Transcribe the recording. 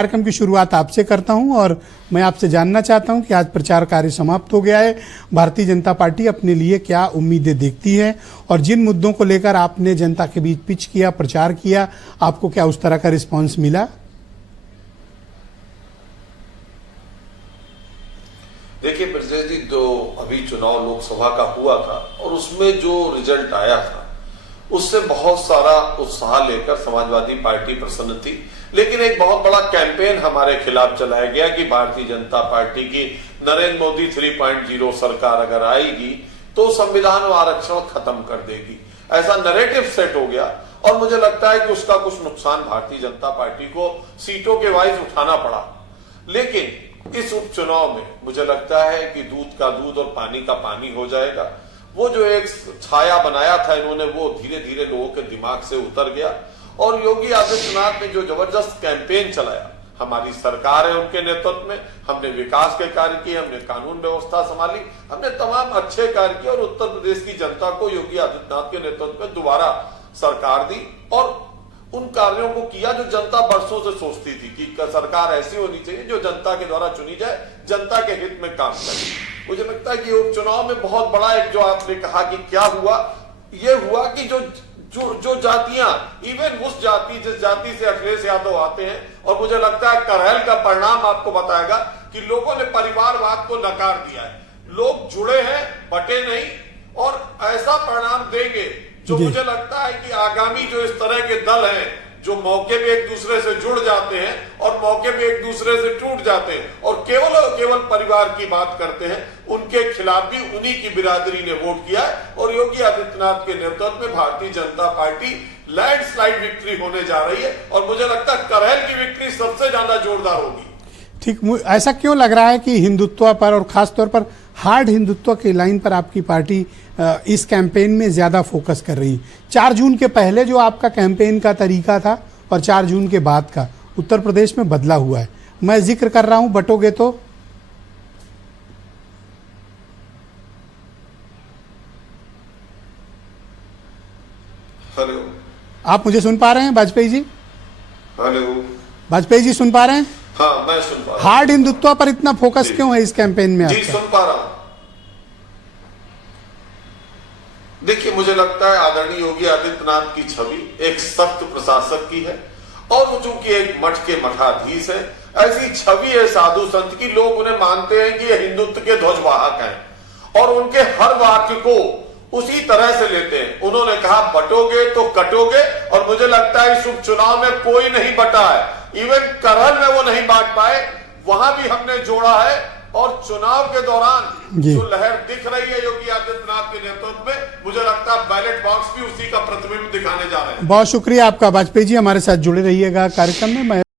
कार्यक्रम की शुरुआत आपसे करता हूं और मैं आपसे जानना चाहता हूं कि आज प्रचार कार्य समाप्त हो गया है। भारतीय जनता पार्टी अपने लिए क्या उम्मीदें देखती है और जिन मुद्दों को लेकर आपने जनता के बीच पिच किया, प्रचार किया, आपको क्या उस तरह का रिस्पांस मिला? देखिए ब्रजेश जी, जो अभी चुनाव लोकसभा का हुआ था और उसमें जो रिजल्ट आया था उससे बहुत सारा उत्साह लेकर समाजवादी पार्टी प्रसन्न थी। लेकिन एक बहुत बड़ा कैंपेन हमारे खिलाफ चलाया गया कि भारतीय जनता पार्टी की नरेंद्र मोदी 3.0 सरकार अगर आएगी तो संविधान व आरक्षण खत्म कर देगी, ऐसा नैरेटिव सेट हो गया। और मुझे लगता है कि उसका कुछ नुकसान भारतीय जनता पार्टी को सीटों के वाइज उठाना पड़ा। लेकिन इस उपचुनाव में मुझे लगता है कि दूध का दूध और पानी का पानी हो जाएगा। वो जो एक छाया बनाया था इन्होंने, वो धीरे धीरे लोगों के दिमाग से उतर गया। और योगी आदित्यनाथ ने जो जबरदस्त कैंपेन चलाया, हमारी सरकार है उनके नेतृत्व में, हमने विकास के कार्य किए, हमने कानून व्यवस्था संभाली, हमने तमाम अच्छे कार्य किए और उत्तर प्रदेश की जनता को योगी आदित्यनाथ के नेतृत्व में दोबारा सरकार दी और उन कार्यों को किया जो जनता बरसों से सोचती थी कि सरकार ऐसी होनी चाहिए जो जनता के द्वारा चुनी जाए, जनता के हित में काम करे। मुझे लगता है कि उपचुनाव में बहुत बड़ा एक जो आपने कहा कि क्या हुआ, ये हुआ कि जो जातियां, इवन उस जाति जिस जाति से अखिलेश यादव आते हैं, और मुझे लगता है करहल का परिणाम आपको बताएगा कि लोगों ने परिवारवाद को नकार दिया है। लोग जुड़े हैं, बटे नहीं, और ऐसा परिणाम देंगे जो मुझे लगता है कि आगामी जो इस तरह के दल हैं जो मौके पे एक दूसरे से जुड़ जाते हैं और मौके पे एक दूसरे से टूट जाते हैं और केवल परिवार की बात करते हैं, उनके खिलाफ भी उन्हीं की बिरादरी ने वोट किया है। और योगी आदित्यनाथ के नेतृत्व में Bharatiya Janata party landslide victory होने जा रही है और मुझे लगता है करहल की विक्ट्री सबसे ज्यादा जोरदार होगी। ठीक, ऐसा क्यों लग रहा है कि हिंदुत्व पर और खासतौर पर हार्ड हिंदुत्व की लाइन पर आपकी पार्टी इस कैंपेन में ज्यादा फोकस कर रही है? 4 जून के पहले जो आपका कैंपेन का तरीका था और 4 जून के बाद का उत्तर प्रदेश में बदला हुआ है। मैं जिक्र कर रहा हूं बटोगे तो। हेलो, आप मुझे सुन पा रहे हैं वाजपेयी जी? हेलो वाजपेयी जी सुन पा रहे हैं? हाँ, मैं सुन पा रहा हूं। हार्ड हिंदुत्व पर इतना फोकस क्यों है इस कैंपेन में? जी, सुन पा रहा हूं। देखिए, मुझे लगता है आदरणीय योगी आदित्यनाथ की छवि एक सख्त प्रशासक की है और वो चूंकि एक मठ के मठाधीश है, ऐसी छवि है साधु संत की। लोग उन्हें मानते हैं कि ये हिंदुत्व के ध्वजवाहक हैं और उनके हर वाक्य को उसी तरह से लेते हैं। उन्होंने कहा बटोगे तो कटोगे, और मुझे लगता है इस उपचुनाव में कोई नहीं बटा है। इवन करहल में वो नहीं बांट पाए, वहां भी हमने जोड़ा है। और चुनाव के दौरान जो लहर दिख रही है योगी आदित्यनाथ के नेतृत्व में, मुझे लगता है बैलेट बॉक्स भी उसी का प्रतिबिंब दिखाने जा रहे हैं। बहुत शुक्रिया आपका वाजपेयी जी, हमारे साथ जुड़े रहिएगा कार्यक्रम में। मैं